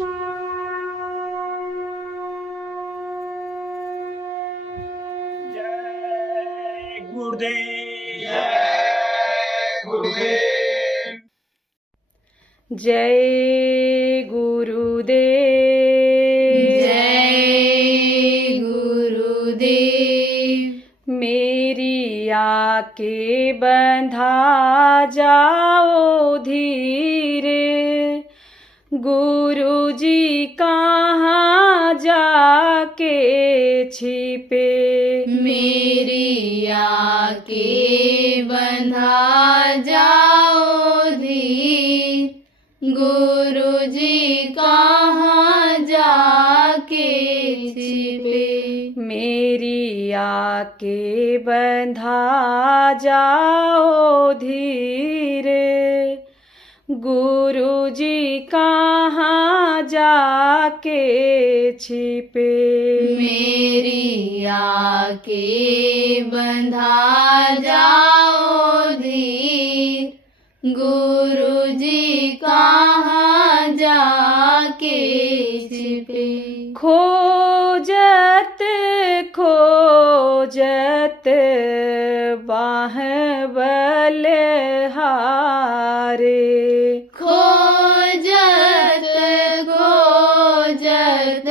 जय गुरुदेव। जय गुरुदेव। जय गुरुदेव। जय गुरुदेव। मेरी आके बंधा जाओ धीरे, गुरु जी कहाँ जाके छिपे। मेरी आके बंधा जाओ धीर, गुरु जी कहाँ जाके छिपे। मेरी आके बंधा जाओ धीरे, गुरु जी कहाँ जाके छिपे। मेरी आके बंधा जाओ धीर, गुरु जी कहाँ जाके छिपे। खोजत खोजत बाह बलहारे, खोजत खोजत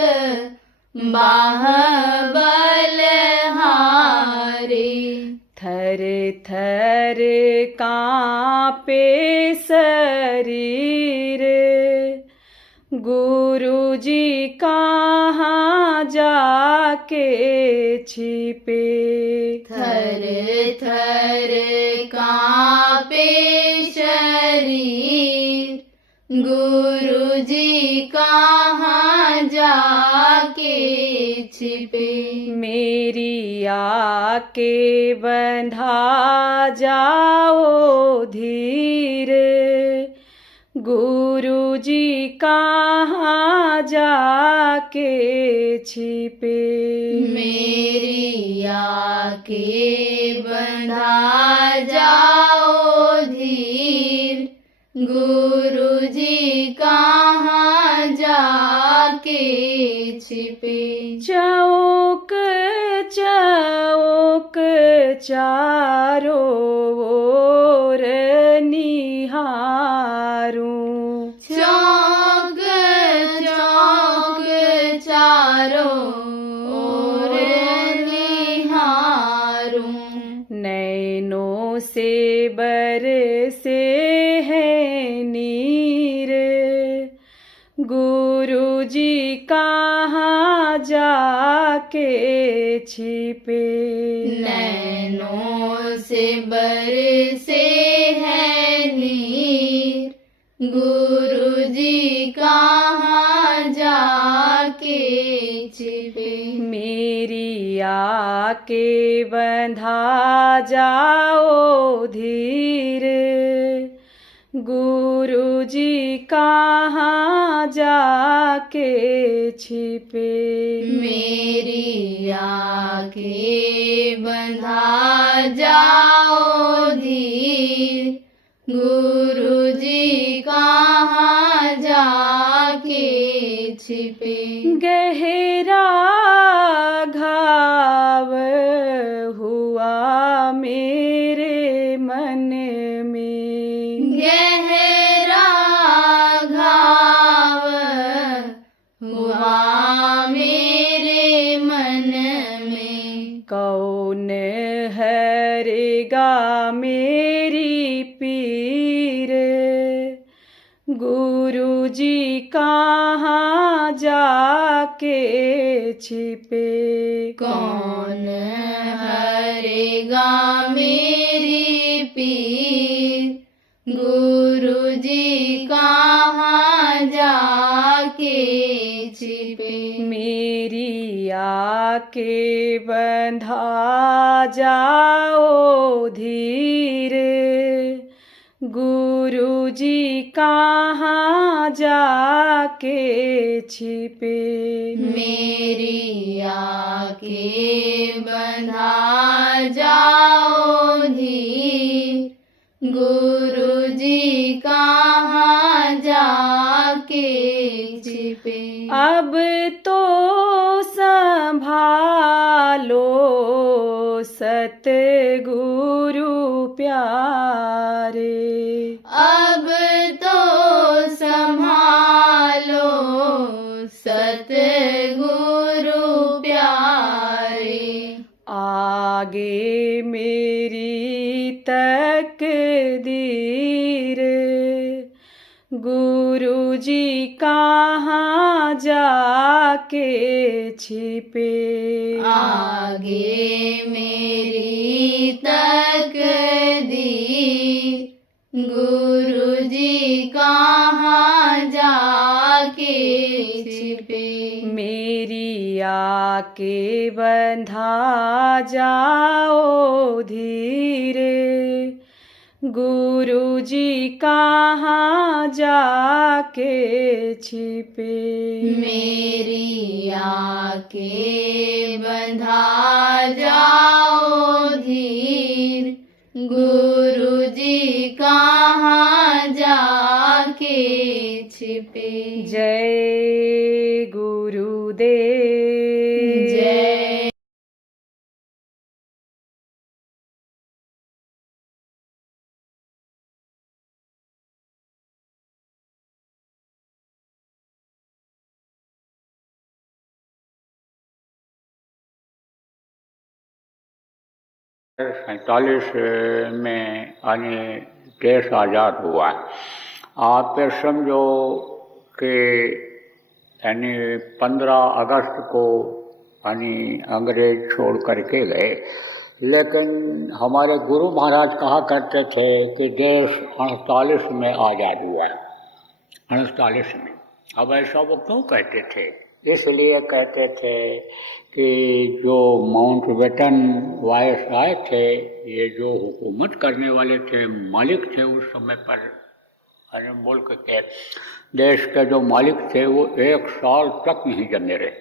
बाह बलहारे। थर थर कांपे शरीर, गुरु जी कहाँ जाके छिपे। थर थर कांपे शरीर, गुरु जी कहाँ जाके छिपे। मेरी आके बंधा जाओ धीरे, गुरु जी कहाँ जाके छिपे। मेरी आके बंधा जाओ धीर, गुरु जी कहाँ जाके छिपे। चौक चौक चारों ओर निहारूं, चौक चौक चारों ओर निहारूं। नैनों से बरसे हैं नीर, गुरु जी कहाँ जाके छिपे। नैनों से बरसे हैं नीर, गुरु जी कहाँ जाके छिपे। मेरी आके बंधा जाओ धीरे, गुरु जी कहाँ जाके छिपे। मेरी आके बंधा जाओ धीर, गुरु जी कहाँ जाके छिपे। गहरा घाव हुआ मेरे मन में, गहरा घाव हुआ मेरे मन में। कौन हरेगा मेरी पीर, गुरु जी कहाँ जाके छिपे। कौन हरेगा मेरी पीर, गुरु जी कहाँ जाके छिपे। मेरी आके बंधा जाओ धीरे, गुरु जी कहाँ जाके छिपे। मेरी आके बंधा जाओ धीर, गुरु जी कहाँ जाके छिपे। अब तो संभालो सतगुरु प्यारे। अब तो संभालो सतगुरु प्यारे। आगे मेरी तकदीर गुरु जी कहाँ जाके छिपे। आगे मेरी तकदीर गुरु जी कहाँ जाके छिपे। मेरी आके बंधा जाओ धीरे गुरु जी कहाँ जाके छिपे। मेरी आके बंधा जाओ धीर गुरु जी कहाँ जाके छिपे। जय गुरुदेव। जय। सैंतालीस में यानी देश आज़ाद हुआ। आप ये समझो कि यानी 15 अगस्त को यानी अंग्रेज छोड़ करके गए, लेकिन हमारे गुरु महाराज कहा करते थे कि देश 48 में आज़ाद हुआ है। 48 में। अब ऐसा वो क्यों कहते थे? इसलिए कहते थे कि जो माउंटबेटन वायसराय थे, ये जो हुकूमत करने वाले थे, मालिक थे उस समय पर अन्य मुल्क के देश के जो मालिक थे, वो 1 साल तक नहीं जमे रहे।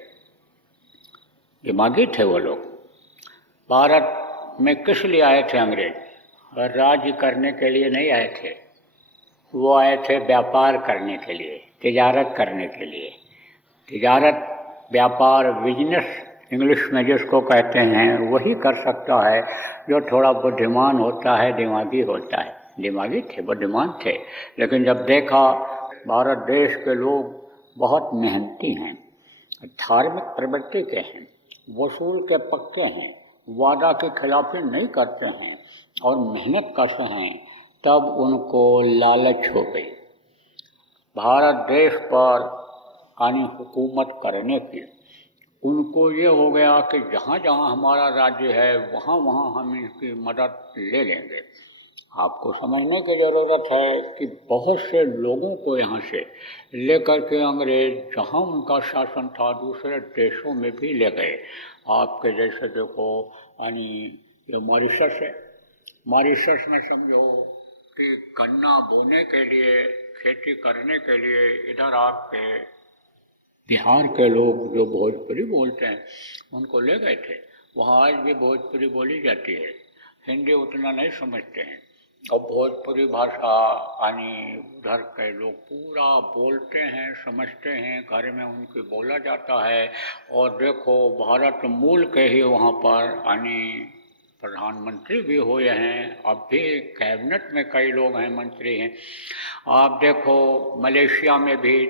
दिमागी थे वो लोग। भारत में किस लिए आए थे अंग्रेज? राज्य करने के लिए नहीं आए थे, वो आए थे व्यापार करने के लिए, तिजारत करने के लिए। तिजारत, व्यापार, बिजनेस इंग्लिश में जिसको कहते हैं, वही कर सकता है जो थोड़ा बुद्धिमान होता है, दिमागी होता है। दिमागी थे, बुद्धिमान थे, लेकिन जब देखा भारत देश के लोग बहुत मेहनती हैं, धार्मिक प्रवृत्ति के हैं, वसूल के पक्के हैं, वादा की खिलाफी नहीं करते हैं और मेहनत करते हैं, तब उनको लालच हो गई भारत देश पर यानी हुकूमत करने की। उनको ये हो गया कि जहाँ जहाँ हमारा राज्य है वहाँ वहाँ हम इसकी मदद ले लेंगे। आपको समझने की ज़रूरत है कि बहुत से लोगों को यहाँ से लेकर के अंग्रेज जहाँ उनका शासन था दूसरे देशों में भी ले गए। आपके जैसे देखो यानी ये मॉरिशस है, मॉरिशस में समझो कि गन्ना बोने के लिए, खेती करने के लिए इधर आपके बिहार के लोग जो भोजपुरी बोलते हैं उनको ले गए थे। वहाँ आज भी भोजपुरी बोली जाती है, हिंदी उतना नहीं समझते हैं और भोजपुरी भाषा यानी उधर के लोग पूरा बोलते हैं, समझते हैं, घर में उनकी बोला जाता है। और देखो भारत मूल के ही वहाँ पर यानी प्रधानमंत्री भी हुए हैं, अब भी कैबिनेट में कई लोग हैं, मंत्री हैं। आप देखो मलेशिया में भी,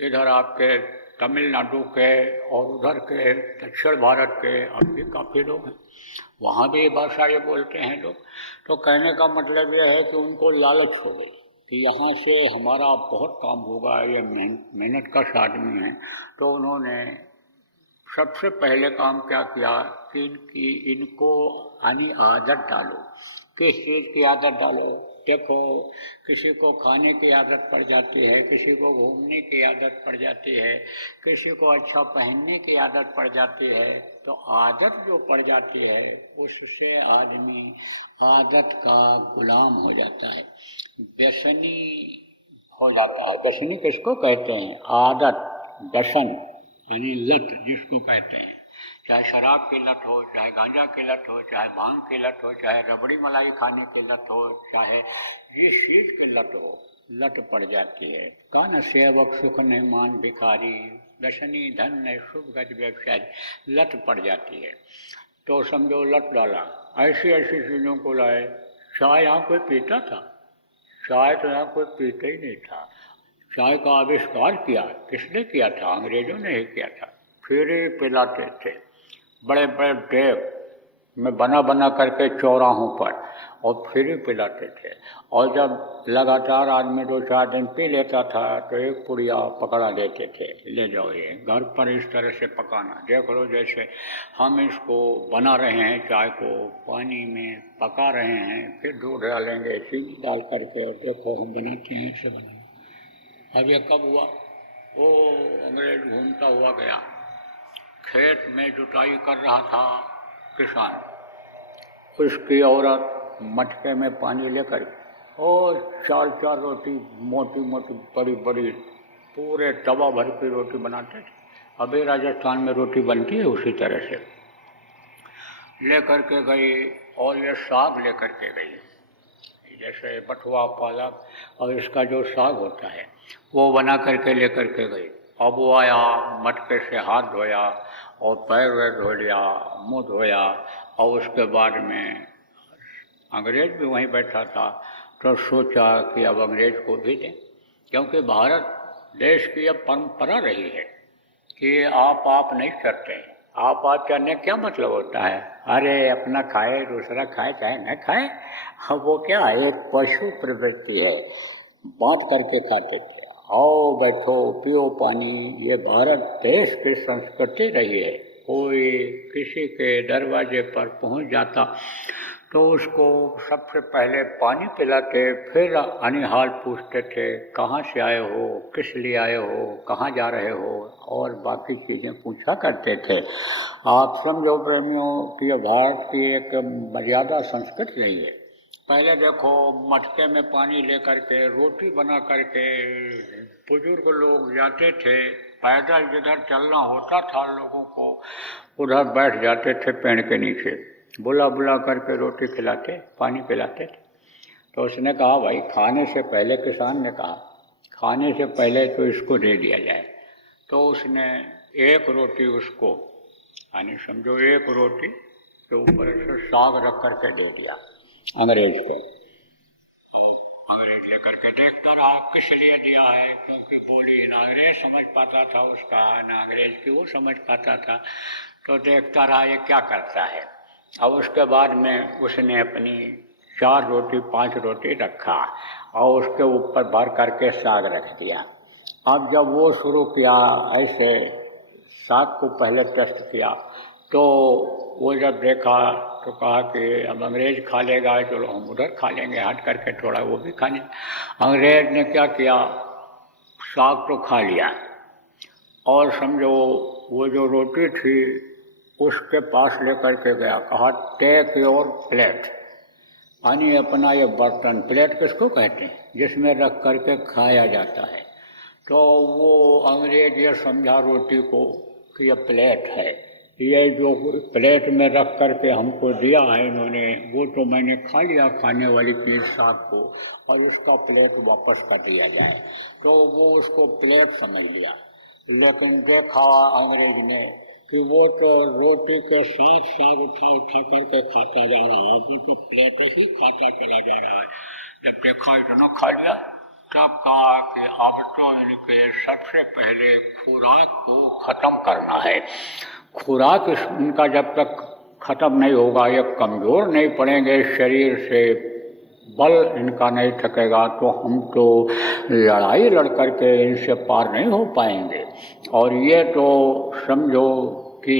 इधर आपके तमिलनाडु के और उधर के दक्षिण भारत के अब भी काफ़ी लोग हैं, वहाँ भी भाषा ये बोलते हैं लोग। तो कहने का मतलब यह है कि उनको लालच हो गई कि यहाँ से हमारा बहुत काम होगा, ये मेहनत का आदमी है। तो उन्होंने सबसे पहले काम क्या किया कि इनको यानी आदत डालो। किस चीज़ की आदत डालो? देखो किसी को खाने की आदत पड़ जाती है, किसी को घूमने की आदत पड़ जाती है, किसी को अच्छा पहनने की आदत पड़ जाती है। तो आदत जो पड़ जाती है उससे आदमी आदत का गुलाम हो जाता है, व्यसनी हो जाता है। व्यसनी किसको कहते हैं? आदत, व्यसन यानी लत जिसको कहते हैं। चाहे शराब की लत हो, चाहे गांजा की लत हो, चाहे भांग की लत हो, चाहे रबड़ी मलाई खाने की लत हो, चाहे जिस चीज़ की लत हो, लट पड़ जाती है। कान सेवक सुख नहीं मान भिखारी, दशनी धन नहीं शुभ गज व्यवसायी, लट पड़ जाती है। तो समझो लट डाला, ऐसी ऐसी चीज़ों को लाए। चाय यहाँ कोई पीता था? चाय तो यहाँ कोई पीता ही नहीं था। चाय का आविष्कार किया किसने किया था? अंग्रेजों ने ही किया था। फिर ही पिलाते थे बड़े बड़े डेग में बना बना करके चौराहों पर, और फिर ही पिलाते थे। और जब लगातार आदमी 2-4 दिन पी लेता था तो एक पुड़िया पकड़ा देते थे, ले जाओ ये घर पर इस तरह से पकाना। देख लो जैसे हम इसको बना रहे हैं, चाय को पानी में पका रहे हैं, फिर दूध डालेंगे चीनी डाल करके, और देखो हम बनाते हैं ऐसे बनाए। अब ये कब हुआ? वो अंग्रेज घूमता हुआ गया, खेत में जुताई कर रहा था किसान, उसकी औरत मटके में पानी लेकर और 4-4 रोटी मोटी मोटी बड़ी बड़ी पूरे तवा भर की रोटी बनाते थे। अभी राजस्थान में रोटी बनती है उसी तरह से लेकर के गई। और ये साग लेकर के गई, जैसे बथुआ पालक और इसका जो साग होता है वो बना करके लेकर के गई। अब वो आया, मटके से हाथ धोया और पैर वैर धो लिया, मुँह धोया, और उसके बाद में अंग्रेज भी वहीं बैठा था। तो सोचा कि अब अंग्रेज को भी दें, क्योंकि भारत देश की अब परंपरा रही है कि आप नहीं करते। आप करने क्या मतलब होता है? अरे अपना खाए दूसरा खाए चाहे न खाए, अब वो क्या एक पशु प्रवृत्ति है, बांट करके खाते थे। आओ बैठो पियो पानी, ये भारत देश की संस्कृति रही है। कोई किसी के दरवाजे पर पहुंच जाता तो उसको सबसे पहले पानी पिलाते, फिर अनिहाल पूछते थे कहाँ से आए हो, किस लिए आए हो, कहाँ जा रहे हो, और बाकी चीज़ें पूछा करते थे। आप समझो प्रेमियों कि भारत की एक मर्यादा संस्कृति नहीं है। पहले देखो मटके में पानी लेकर के रोटी बना करके बुजुर्ग लोग जाते थे, पैदल जिधर चलना होता था लोगों को उधर बैठ जाते थे पेड़ के नीचे, बुला बुला करके रोटी खिलाते, पानी पिलाते थे। तो उसने कहा भाई खाने से पहले, किसान ने कहा खाने से पहले तो इसको दे दिया जाए। तो उसने एक रोटी उसको, यानी समझो एक रोटी के ऊपर से साग रख करके दे दिया अंग्रेज को। अंग्रेज लेकर के देखता रहा किस लिए दिया है, क्योंकि बोली ना अंग्रेज समझ पाता था उसका, ना अंग्रेज की वो समझ पाता था। तो देखता रहा ये क्या करता है। अब उसके बाद में उसने अपनी 4 रोटी 5 रोटी रखा और उसके ऊपर भर करके साग रख दिया। अब जब वो शुरू किया ऐसे साग को पहले टेस्ट किया, तो वो जब देखा तो कहा कि अब अंग्रेज खा लेगा, चलो हम उधर खा लेंगे, हट करके थोड़ा वो भी खा लें। अंग्रेज ने क्या किया, साग तो खा लिया और समझो वो जो रोटी थी उसके पास लेकर के गया, कहा टेक योर प्लेट, यानी अपना ये बर्तन, प्लेट किसको कहते हैं जिसमें रख करके खाया जाता है। तो वो अंग्रेज ये समझा रोटी को कि ये प्लेट है, ये जो प्लेट में रख करके हमको दिया है इन्होंने, वो तो मैंने खा लिया खाने वाली चीज़ साग को, और इसका प्लेट वापस कर दिया जाए। तो वो उसको प्लेट समझ लिया। लेकिन देखा अंग्रेज ने कि वो तो रोटी के साथ साग उठा उठा करके खाता जा रहा है, वो तो प्लेट ही खाता चला जा रहा है। जब देखा इतना खा लिया तब कहा कि अब तो इनके सबसे पहले खुराक को ख़त्म करना है। खुराक इनका जब तक ख़त्म नहीं होगा, ये कमज़ोर नहीं पड़ेंगे, शरीर से बल इनका नहीं थकेगा, तो हम तो लड़ाई लड़ करके इनसे पार नहीं हो पाएंगे। और ये तो समझो कि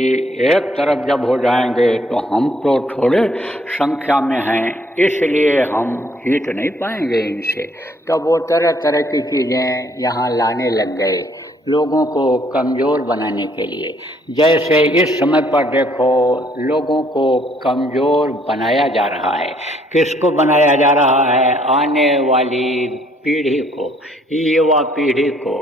एक तरफ जब हो जाएंगे तो हम तो थोड़े संख्या में हैं, इसलिए हम जीत नहीं पाएंगे इनसे। तब वो तरह तरह की चीज़ें यहाँ लाने लग गए लोगों को कमज़ोर बनाने के लिए। जैसे इस समय पर देखो लोगों को कमज़ोर बनाया जा रहा है। किसको बनाया जा रहा है? आने वाली पीढ़ी को, युवा पीढ़ी को।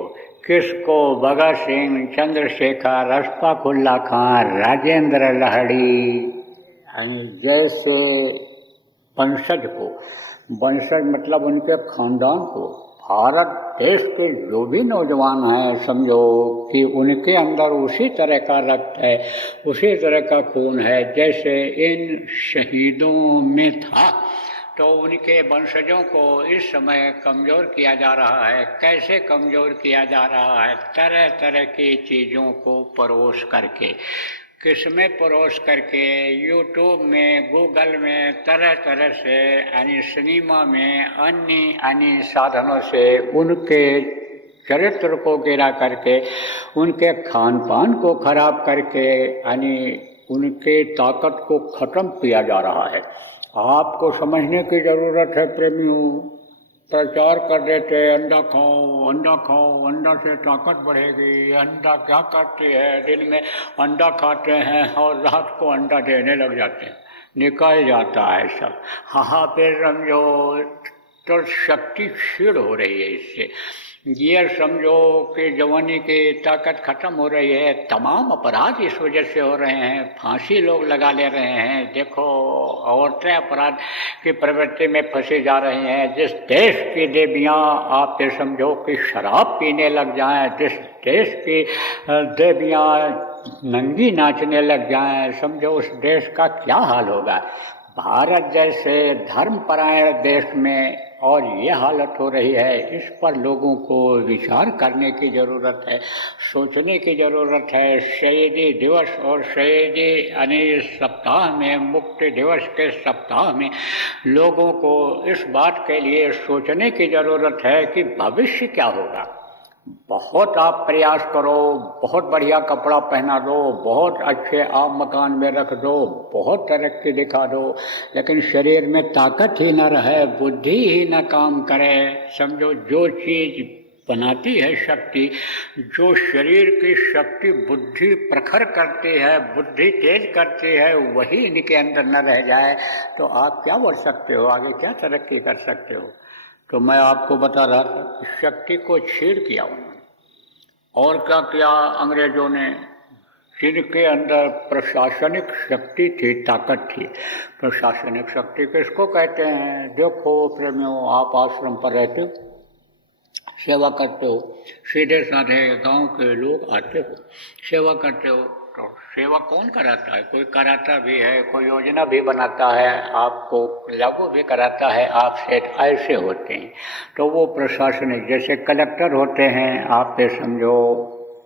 किसको? भगत सिंह, चंद्रशेखर, अशफाक उल्लाह खान, राजेंद्र लाहिड़ी जैसे वंशज को, वंशज मतलब उनके खानदान को, भारत देश के जो भी नौजवान हैं, समझो कि उनके अंदर उसी तरह का रक्त है, उसी तरह का खून है जैसे इन शहीदों में था। तो उनके वंशजों को इस समय कमज़ोर किया जा रहा है। कैसे कमज़ोर किया जा रहा है? तरह तरह की चीज़ों को परोस करके, किस्में परोस करके, यूट्यूब में, गूगल में, तरह तरह से, यानी सिनेमा में, अन्य साधनों से उनके चरित्र को गिरा करके, उनके खान पान को खराब करके, यानी उनके ताकत को ख़त्म किया जा रहा है। आपको समझने की ज़रूरत है प्रेमियों। प्रचार कर देते अंडा खाओ, अंडा खाओ, अंडा से ताकत बढ़ेगी। अंडा क्या करती है? दिन में अंडा खाते हैं और रात को अंडा देने लग जाते हैं, निकल जाता है सब। हाँ फिर समझो तो शक्ति क्षीण हो रही है इससे। ये समझो कि जवानी की ताकत खत्म हो रही है। तमाम अपराध इस वजह से हो रहे हैं। फांसी लोग लगा ले रहे हैं। देखो औरतें अपराध की प्रवृत्ति में फंसी जा रही हैं। जिस देश की देवियाँ आप ये समझो कि शराब पीने लग जाएं, जिस देश की देवियाँ नंगी नाचने लग जाएं, समझो उस देश का क्या हाल होगा। भारत जैसे धर्मपरायण देश में और ये हालत हो रही है, इस पर लोगों को विचार करने की ज़रूरत है, सोचने की ज़रूरत है। शहीदी दिवस और शहीदी यानी सप्ताह में, मुक्ति दिवस के सप्ताह में लोगों को इस बात के लिए सोचने की ज़रूरत है कि भविष्य क्या होगा। बहुत आप प्रयास करो, बहुत बढ़िया कपड़ा पहना दो, बहुत अच्छे आप मकान में रख दो, बहुत तरक्की दिखा दो, लेकिन शरीर में ताकत ही न रहे, बुद्धि ही न काम करे। समझो जो चीज़ बनाती है शक्ति, जो शरीर की शक्ति बुद्धि प्रखर करती है, बुद्धि तेज करती है, वही इनके अंदर न रह जाए तो आप क्या बढ़ सकते हो, आगे क्या तरक्की कर सकते हो। तो मैं आपको बता रहा था शक्ति को छीड़ किया उन्होंने। और क्या किया अंग्रेजों ने? जिनके अंदर प्रशासनिक शक्ति थी, ताकत थी। प्रशासनिक शक्ति किसको कहते हैं? देखो प्रेमियों, आप आश्रम पर रहते हो, सेवा करते हो, सीधे साधे गांव के लोग आते हो, सेवा करते हो, तो सेवा कौन कराता है? कोई कराता भी है, कोई योजना भी बनाता है, आपको लागू भी कराता है, आपसे ऐसे होते हैं। तो वो प्रशासनिक, जैसे कलेक्टर होते हैं, आप ये समझो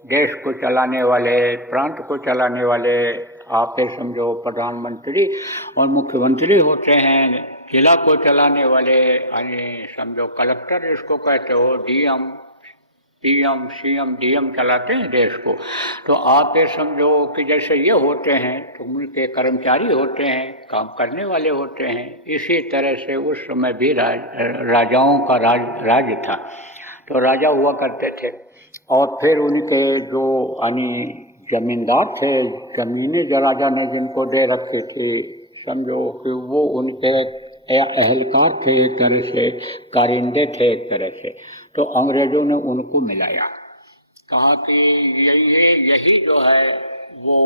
देश को चलाने वाले, प्रांत को चलाने वाले, आप ये समझो प्रधानमंत्री और मुख्यमंत्री होते हैं, जिला को चलाने वाले, यानी समझो कलेक्टर इसको कहते हो, डीएम, पीएम, सीएम, डीएम चलाते हैं देश को। तो आप ये समझो कि जैसे ये होते हैं तो उनके कर्मचारी होते हैं, काम करने वाले होते हैं। इसी तरह से उस समय भी राजाओं का राज्य था। तो राजा हुआ करते थे और फिर उनके जो यानी जमींदार थे, ज़मीनें जो राजा ने जिनको दे रखी थी, समझो कि वो उनके एहलकार थे, एक तरह से कारिंदे थे एक तरह से। तो अंग्रेज़ों ने उनको मिलाया, कहा कि यही जो है वो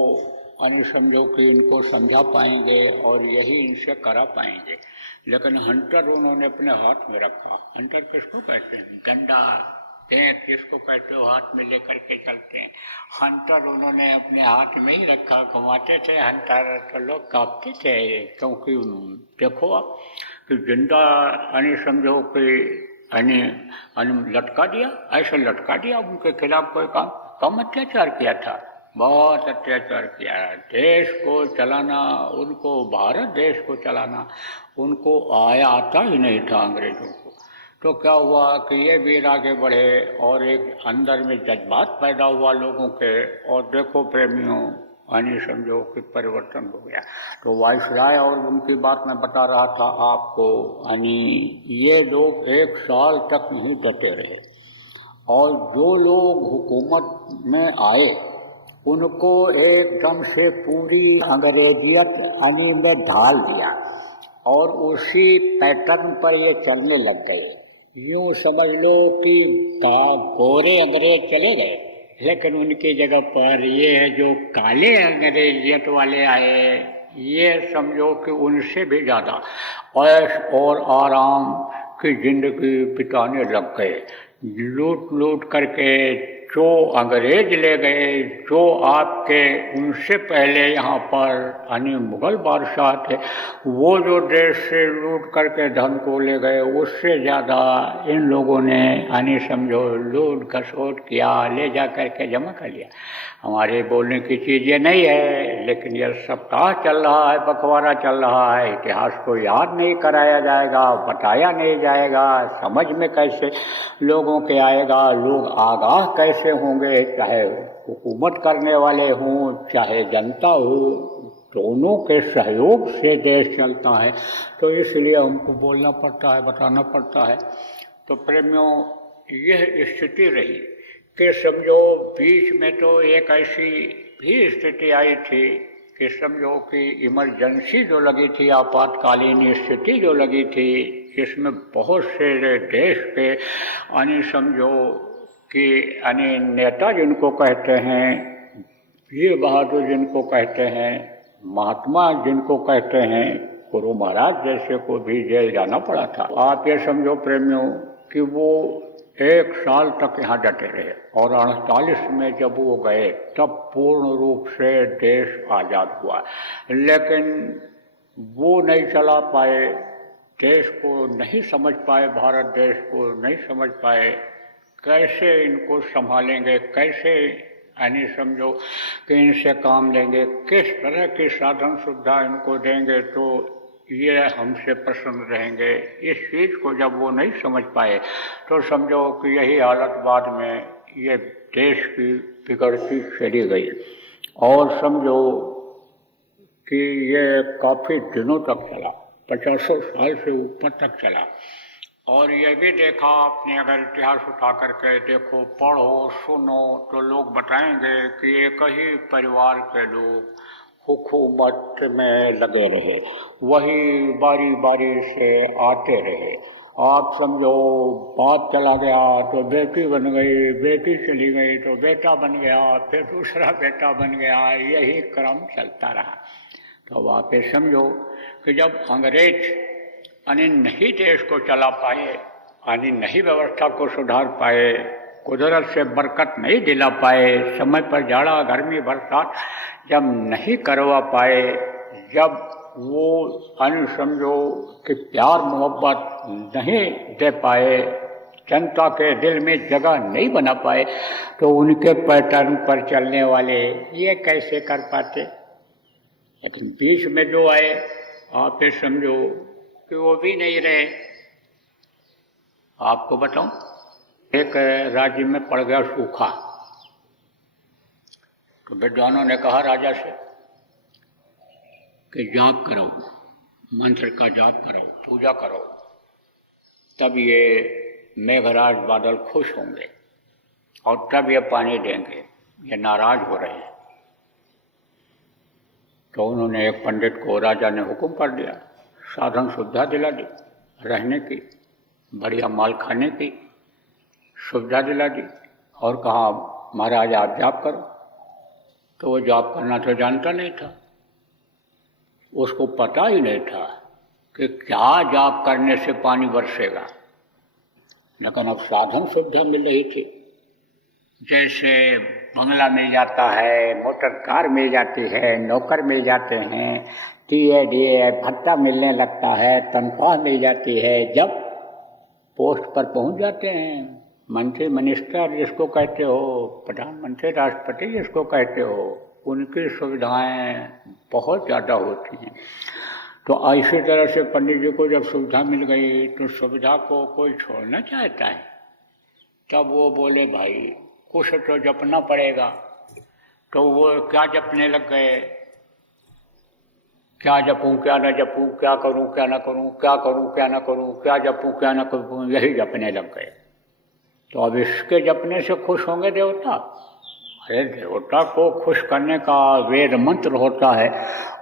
यानी समझो कि इनको समझा पाएंगे और यही इनसे करा पाएंगे। लेकिन हंटर उन्होंने अपने हाथ में रखा। हंटर किसको कहते हैं? डंडा, पेंच जिसको कहते हो, हाथ में लेकर के चलते हैं। हंटर उन्होंने अपने हाथ में ही रखा, घुमाते थे हंटर, तो लोग कांपते थे, क्योंकि देखो आप कि जिंदा यानी समझो कि यानी लटका दिया, ऐसे लटका दिया। उनके खिलाफ कोई कम अत्याचार किया था, बहुत अत्याचार किया। देश को चलाना उनको, भारत देश को चलाना उनको आता ही नहीं था अंग्रेजों को। तो क्या हुआ कि ये वीर आगे बढ़े और एक अंदर में जज्बात पैदा हुआ लोगों के, और देखो प्रेमियों यानी समझो कि परिवर्तन हो गया। तो वायसराय और उनकी बात मैं बता रहा था आपको, यानी ये लोग 1 साल तक नहीं डटे रहे और जो लोग हुकूमत में आए उनको एकदम से पूरी अंग्रेजियत यानी में ढाल दिया और उसी पैटर्न पर ये चलने लग गए। यूँ समझ लो कि गोरे अंग्रेज चले गए, लेकिन उनकी जगह पर ये है जो काले अंग्रेजियत वाले आए, ये समझो कि उनसे भी ज़्यादा ऐश और आराम की जिंदगी बिताने लग गए। लूट लूट करके जो अंग्रेज ले गए, जो आपके उनसे पहले यहाँ पर यानी मुग़ल बादशाह थे, वो जो देश से लूट करके धन को ले गए, उससे ज़्यादा इन लोगों ने यानी समझो लूट खसोट किया, ले जा करके जमा कर लिया। हमारे बोलने की चीज़ ये नहीं है, लेकिन यह सप्ताह चल रहा है, पखवाड़ा चल रहा है, इतिहास को याद नहीं कराया जाएगा, बताया नहीं जाएगा, समझ में कैसे लोगों के आएगा, लोग आगाह कैसे होंगे, चाहे हुकूमत करने वाले हों चाहे जनता हो, दोनों के सहयोग से देश चलता है। तो इसलिए हमको बोलना पड़ता है, बताना पड़ता है। तो प्रेमियों, यह स्थिति रही कि समझो बीच में तो एक ऐसी भी स्थिति आई थी कि समझो कि इमरजेंसी जो लगी थी, आपातकालीन स्थिति जो लगी थी, इसमें बहुत से देश के यानी समझो कि यानी नेता जिनको कहते हैं, वीर बहादुर जिनको कहते हैं, महात्मा जिनको कहते हैं, गुरु महाराज जैसे को भी जेल जाना पड़ा था। आप ये समझो प्रेमियों कि वो 1 साल तक यहाँ डटे रहे और 48 में जब वो गए तब पूर्ण रूप से देश आज़ाद हुआ। लेकिन वो नहीं चला पाए, देश को नहीं समझ पाए, भारत देश को नहीं समझ पाए, कैसे इनको संभालेंगे, कैसे यानी समझो कि इनसे काम लेंगे, किस तरह की साधन सुविधा इनको देंगे तो ये हमसे प्रसन्न रहेंगे। इस चीज़ को जब वो नहीं समझ पाए तो समझो कि यही हालत बाद में ये देश की बिगड़ती चली गई और समझो कि ये काफ़ी दिनों तक चला, 50 साल से ऊपर तक चला। और ये भी देखा आपने, अगर इतिहास उठा करके देखो, पढ़ो, सुनो, तो लोग बताएंगे कि एक ही परिवार के लोग हुकूमत में लगे रहे, वही बारी बारी से आते रहे। आप समझो बाप चला गया तो बेटी बन गई, बेटी चली गई तो बेटा बन गया, फिर दूसरा बेटा बन गया, यही क्रम चलता रहा। तो अब आप ये समझो कि जब अंग्रेज यानी नहीं देश को चला पाए, यानी नहीं व्यवस्था को सुधार पाए, कुदरत से बरकत नहीं दिला पाए, समय पर जाड़ा गर्मी बरसात जब नहीं करवा पाए, जब वो यानी समझो कि प्यार मोहब्बत नहीं दे पाए, जनता के दिल में जगह नहीं बना पाए, तो उनके पैटर्न पर चलने वाले ये कैसे कर पाते। लेकिन बीच में जो आए, आप ये समझो कि वो भी नहीं रहे। आपको बताऊं, एक राज्य में पड़ गया सूखा, तो विद्वानों ने कहा राजा से कि जाप करो, मंत्र का जाप करो, पूजा करो, तब ये मेघराज बादल खुश होंगे और तब ये पानी देंगे, ये नाराज हो रहे हैं। तो उन्होंने एक पंडित को राजा ने हुक्म कर दिया, साधन सुविधा दिला दी, रहने की, बढ़िया माल खाने की सुविधा दिला दी और कहा महाराज आप जाप करो। तो वो जाप करना तो जानता नहीं था, उसको पता ही नहीं था कि क्या जाप करने से पानी बरसेगा। लेकिन अब साधन सुविधा मिल रही थी, जैसे बंगला मिल जाता है, मोटर कार मिल जाती है, नौकर मिल जाते हैं, टीए भत्ता मिलने लगता है, तनख्वाह मिल जाती है। जब पोस्ट पर पहुंच जाते हैं, मंत्री मिनिस्टर जिसको कहते हो, प्रधानमंत्री राष्ट्रपति जिसको कहते हो, उनकी सुविधाएं बहुत ज़्यादा होती हैं। तो इसी तरह से पंडित जी को जब सुविधा मिल गई तो सुविधा को कोई छोड़ना चाहता है। तब वो बोले भाई कुछ तो जपना पड़ेगा। तो वो क्या जपने लग गए, क्या जपूं क्या न जपूं, क्या करूं क्या न करूं, क्या करूं क्या न करूं, क्या जपूं क्या न करूं, यही जपने लग गए। तो अब इसके जपने से खुश होंगे देवता? अरे देवता को खुश करने का वेद मंत्र होता है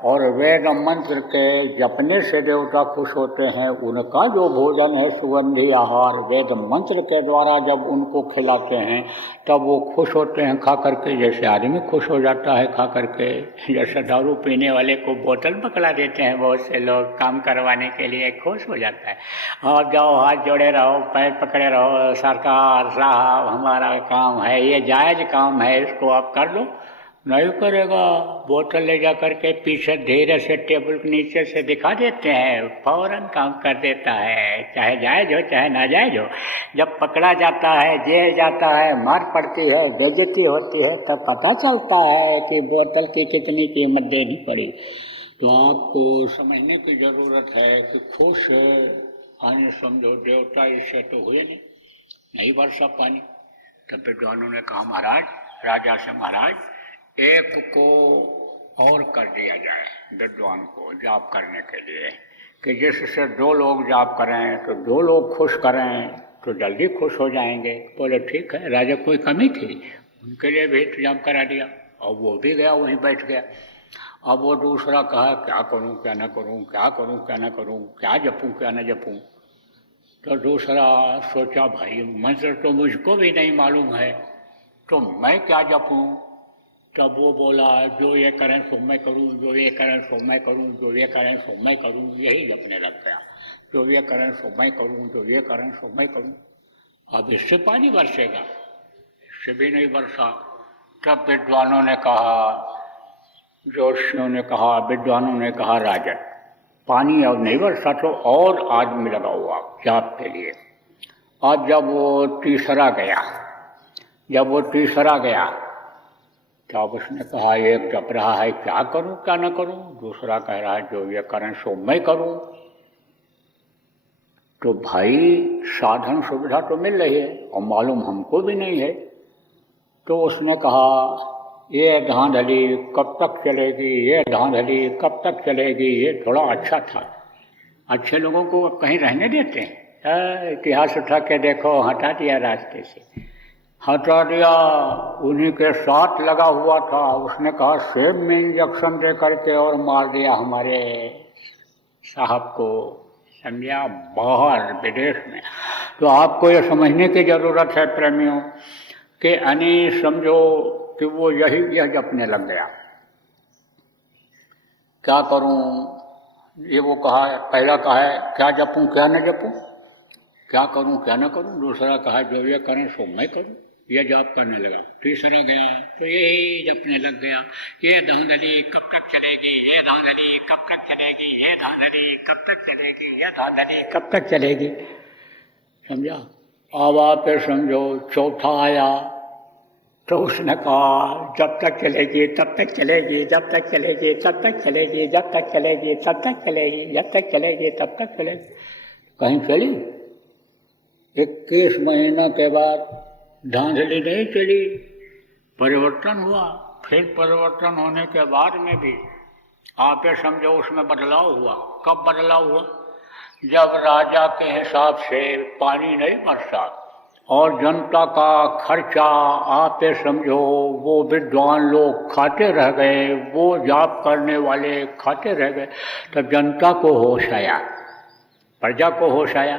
और वेद मंत्र के जपने से देवता खुश होते हैं। उनका जो भोजन है सुगंधी आहार, वेद मंत्र के द्वारा जब उनको खिलाते हैं तब वो खुश होते हैं खा करके, जैसे आदमी खुश हो जाता है खा करके। जैसे दारू पीने वाले को बोतल पकड़ा देते हैं बहुत से लोग काम करवाने के लिए, खुश हो जाता है। और जाओ हाथ जोड़े रहो, पैर पकड़े रहो, सरकार साहब हमारा काम है, ये जायज़ काम है, इसको आप कर लो। नहीं करेगा, बोतल ले जा करके पीछे धीरे से टेबल के नीचे से दिखा देते हैं, फौरन काम कर देता है, चाहे जायज़ हो चाहे नाजायज़ हो। जब पकड़ा जाता है, जेल जाता है, मार पड़ती है, बेइज्जती होती है, तब पता चलता है कि बोतल की कितनी कीमत देनी पड़ी। तो आपको समझने की ज़रूरत है कि खुश आने समझो देवता इससे तो हुए नहीं बरसा पानी। तब विद्वानों ने कहा महाराज, राजा से महाराज एक को और कर दिया जाए विद्वान को जाप करने के लिए, कि जिससे 2 लोग जाप करें तो 2 लोग खुश करें तो जल्दी खुश हो जाएंगे। बोले ठीक है। राजा कोई कमी थी, उनके लिए भी इंतजाम करा दिया और वो भी गया वहीं बैठ गया। अब वो दूसरा कहा क्या करूं क्या ना करूं, क्या करूं क्या ना करूं, क्या जपूं क्या ना जपूं। तो दूसरा सोचा भाई मंत्र तो मुझको भी नहीं मालूम है, तो मैं क्या जपूं। तब वो बोला जो ये करें सो मैं करूं, जो ये करें सो मैं करूं, जो ये करें सो मैं करूं, यही जपने लग गया। जो ये करें सो मैं करूं, जो ये करें सो मैं करूं। अब इससे पानी बरसेगा, इससे भी नहीं बरसा। तब विद्वानों ने कहा, जोशियों ने कहा, विद्वानों ने कहा राजन पानी अब नहीं बरसा तो और आदमी लगाओ आप जाप के लिए। अब जब वो तीसरा गया तब उसने कहा एक जप रहा है क्या करूं क्या ना करूं, दूसरा कह रहा है जो ये करें सो मैं करूं। तो भाई साधन सुविधा तो मिल रही है और मालूम हमको भी नहीं है। तो उसने कहा ये धांधली कब तक चलेगी, ये धांधली कब तक चलेगी। ये थोड़ा अच्छा था, अच्छे लोगों को कहीं रहने देते हैं। इतिहास उठा के देखो, हटा दिया रास्ते से, हटा दिया। उन्हीं के साथ लगा हुआ था। उसने कहा सेब में इंजेक्शन दे करके और मार दिया हमारे साहब को, समझा, बाहर विदेश में। तो आपको ये समझने की ज़रूरत है प्रेमियों कि अनी समझो कि वो यह जपने लग गया। क्या करूं, ये वो कहा, पहला कहा है क्या जपूं क्या न जपूं, क्या करूं क्या न करूं। दूसरा कहा जो ये करें सो मैं करूं, यह जाप करने लगा। तीसरा गया तो यही जपने लग गया, ये धांधली कब तक चलेगी, ये धांधली कब तक चलेगी, ये धांधली कब तक चलेगी, ये धांधली कब तक चलेगी। समझा। अब आप समझो चौथा आया तो उसने कहा जब तक चलेगी तब तक चलेगी, जब तक चलेगी तब तक चलेगी, जब तक चलेगी तब तक चलेगी, जब तक चलेगी तब तक चलेगी। कहीं चली? 21 महीना के बाद धांधली नहीं चली, परिवर्तन हुआ। फिर परिवर्तन होने के बाद में भी आप समझो उसमें बदलाव हुआ। कब बदलाव हुआ? जब राजा के हिसाब से पानी नहीं बरसा और जनता का खर्चा आप समझो वो विद्वान लोग खाते रह गए, वो जाप करने वाले खाते रह गए, तब जनता को होश आया, प्रजा को होश आया।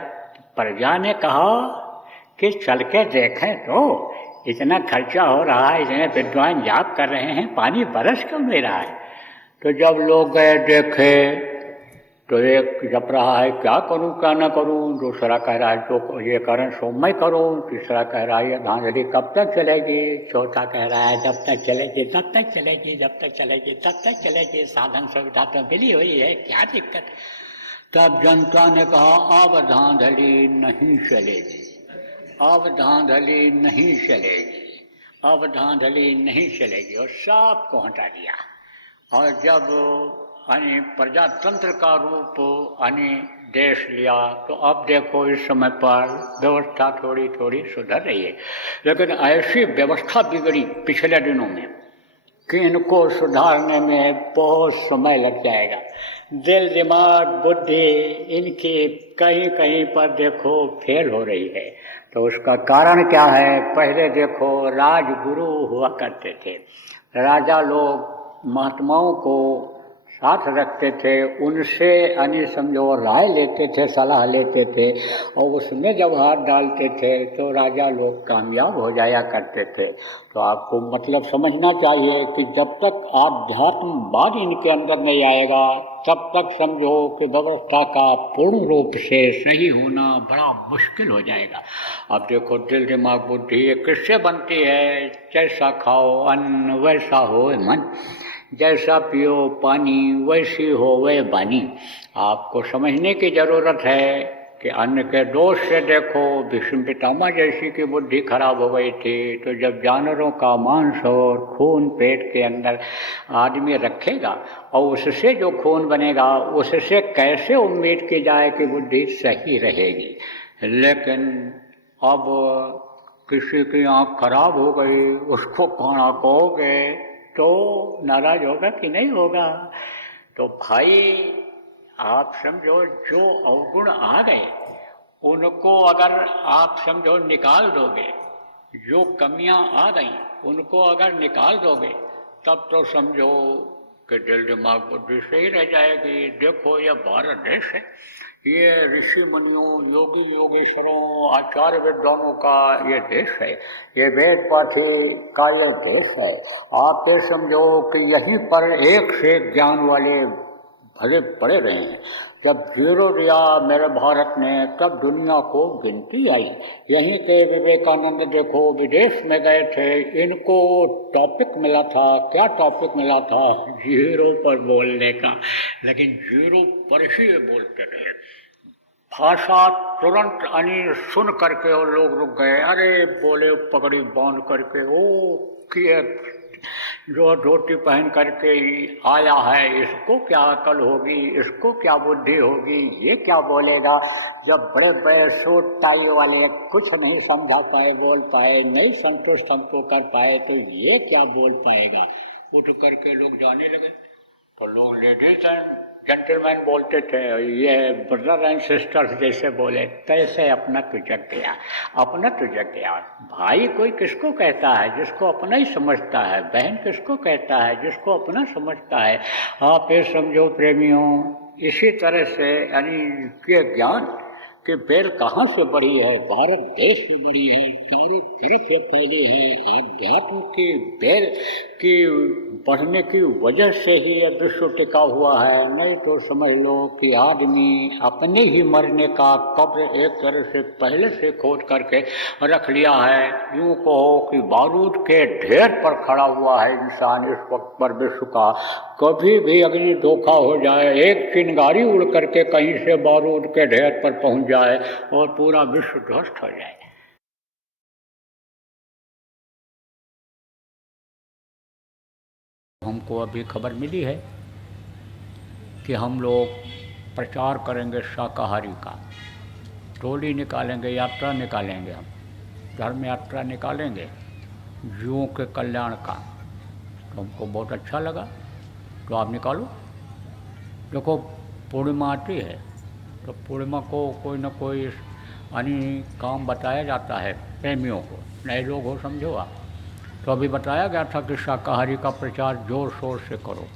प्रजा ने कहा कि चल के देखें तो इतना खर्चा हो रहा है, इतने विद्वान जाप कर रहे हैं, पानी बरस क्यों नहीं रहा है। तो जब लोग गए देखे तो एक जप रहा है क्या करूं क्या ना करूं, दूसरा कह रहा है जो ये करें सो मैं करूं, तीसरा कह रहा है ये धांधली कब तक चलेगी, चौथा कह रहा है जब तक चलेगी तब तक चलेगी, जब तक चलेगी तब तक चलेगी, साधन सुविधा तो मिली हुई है, क्या दिक्कत। तब जनता ने कहा अब धांधली नहीं चलेगी, अब धांधली नहीं चलेगी, अब धांधली नहीं चलेगी, और सब को हटा दिया। और जब प्रजातंत्र का रूप देश लिया तो अब देखो इस समय पर व्यवस्था थोड़ी थोड़ी सुधर रही है, लेकिन ऐसी व्यवस्था बिगड़ी पिछले दिनों में कि इनको सुधारने में बहुत समय लग जाएगा। दिल दिमाग बुद्धि इनकी कहीं कहीं पर देखो फेल हो रही है। तो उसका कारण क्या है? पहले देखो राजगुरु हुआ करते थे, राजा लोग महात्माओं को साथ रखते थे, उनसे यानी समझो राय लेते थे, सलाह लेते थे, और उसमें जब हाथ डालते थे तो राजा लोग कामयाब हो जाया करते थे। तो आपको मतलब समझना चाहिए कि जब तक आध्यात्मवाद इनके अंदर नहीं आएगा तब तक समझो कि व्यवस्था का पूर्ण रूप से सही होना बड़ा मुश्किल हो जाएगा। अब देखो, दिल दिमाग बुद्धि ये किससे बनती है? जैसा खाओ अन्न वैसा हो मन, जैसा पियो पानी वैसी हो वह बानी। आपको समझने की ज़रूरत है कि अन्न के दोष से देखो, भीष्म पितामह जैसी की बुद्धि खराब हो गई थी, तो जब जानवरों का मांस और खून पेट के अंदर आदमी रखेगा और उससे जो खून बनेगा उससे कैसे उम्मीद की जाए कि बुद्धि सही रहेगी। लेकिन अब किसी की आँख खराब हो गई, उसको खाना कहोगे तो नाराज होगा कि नहीं होगा? तो भाई आप समझो, जो अवगुण आ गए उनको अगर आप समझो निकाल दोगे, जो कमियां आ गई उनको अगर निकाल दोगे, तब तो समझो कि दिल दिमाग बुद्धि सही रह जाएगी। देखो, यह भारत देश है, ये ऋषि मुनियों, योगी योगेश्वरों, आचार्य विद्वानों का ये देश है, ये वेद पाठी का ये देश है। आप ये समझो कि यहीं पर एक से एक ज्ञान वाले भरे पड़े रहे हैं। जब जीरो दिया मेरे भारत ने, तब दुनिया को गिनती आई। यहीं के विवेकानंद देखो विदेश में गए थे, इनको टॉपिक मिला था। क्या टॉपिक मिला था? जीरो पर बोलने का। लेकिन जीरो पर ही ये बोलते रहे। भाषा तुरंत सुन करके वो लोग रुक गए। अरे बोले पगड़ी बांध करके, ओ किए जो धोती पहन करके आया है, इसको क्या अकल होगी, इसको क्या बुद्धि होगी, ये क्या बोलेगा? जब बड़े बड़े सूट टाई वाले कुछ नहीं समझा पाए, बोल पाए, नहीं संतुष्ट हमको कर पाए, तो ये क्या बोल पाएगा? उठ करके लोग जाने लगे। तो लोग लेडीज एंड जेंटलमैन बोलते थे, ये ब्रदर एंड सिस्टर्स जैसे बोले, तैसे अपना तुझक गया, अपना तुझक गया। भाई कोई किसको कहता है? जिसको अपना ही समझता है। बहन किसको कहता है? जिसको अपना समझता है। आप ये समझो प्रेमियों, इसी तरह से यानी के ज्ञान कि बेल कहाँ से बढ़ी है? भारत देश में बढ़ी है, चारों तरफ से फैले है। अध्यात्म की बेल की बढ़ने की वजह से ही यह विश्व टिका हुआ है। नहीं तो समझ लो कि आदमी अपने ही मरने का कब्र एक तरह से पहले से खोद करके रख लिया है। यूँ कहो कि बारूद के ढेर पर खड़ा हुआ है इंसान इस वक्त पर विश्व का। कभी भी अग्नि धोखा हो जाए, एक चिंगारी उड़ करके कहीं से बारूद के ढेर पर पहुंच जाए और पूरा विश्व ध्वस्त हो जाए। हमको अभी खबर मिली है कि हम लोग प्रचार करेंगे शाकाहारी का। टोली निकालेंगे, यात्रा निकालेंगे, हम धर्म यात्रा निकालेंगे जीवों के कल्याण का। तो हमको बहुत अच्छा लगा, तो आप निकालो। देखो, पूर्णिमा आती है तो पूर्णिमा को कोई न कोई काम बताया जाता है प्रेमियों को। नए लोग हो समझो आप। तो अभी बताया गया था कि शाकाहारी का प्रचार जोर शोर से करो।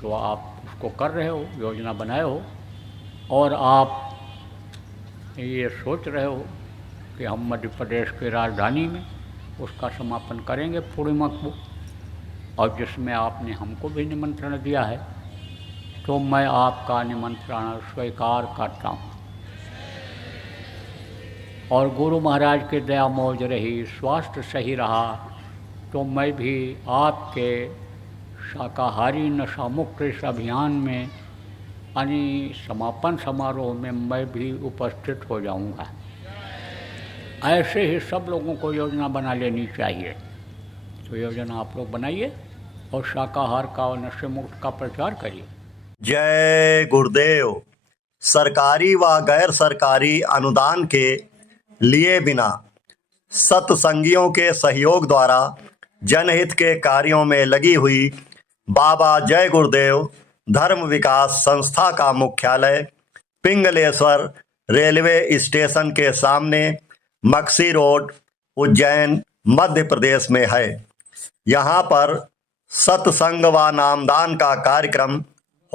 तो आप उसको कर रहे हो, योजना बनाए हो, और आप ये सोच रहे हो कि हम मध्य प्रदेश की राजधानी में उसका समापन करेंगे पूर्णिमा को, और जिसमें आपने हमको भी निमंत्रण दिया है। तो मैं आपका निमंत्रण स्वीकार करता हूँ। और गुरु महाराज की दया मौज रही, स्वास्थ्य सही रहा, तो मैं भी आपके शाकाहारी नशा मुक्त इस अभियान में समापन समारोह में मैं भी उपस्थित हो जाऊंगा। ऐसे ही सब लोगों को योजना बना लेनी चाहिए। तो योजना आप लोग बनाइए और शाकाहार का और नशे मुक्त का प्रचार करिए। जय गुरुदेव। सरकारी व गैर सरकारी अनुदान के लिए बिना सत्संगियों के सहयोग द्वारा जनहित के कार्यों में लगी हुई बाबा जय गुरुदेव धर्म विकास संस्था का मुख्यालय पिंगलेश्वर रेलवे स्टेशन के सामने मक्सी रोड, उज्जैन, मध्य प्रदेश में है। यहाँ पर सत्संग व नामदान का कार्यक्रम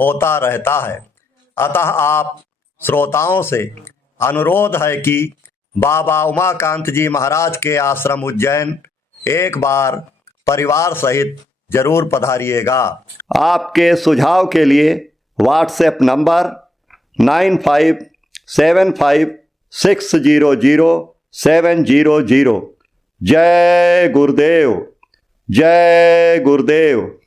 होता रहता है। अतः आप श्रोताओं से अनुरोध है कि बाबा उमाकांत जी महाराज के आश्रम उज्जैन एक बार परिवार सहित जरूर पधारिएगा। आपके सुझाव के लिए व्हाट्सएप नंबर 9575600700। जय गुरुदेव, जय गुरुदेव।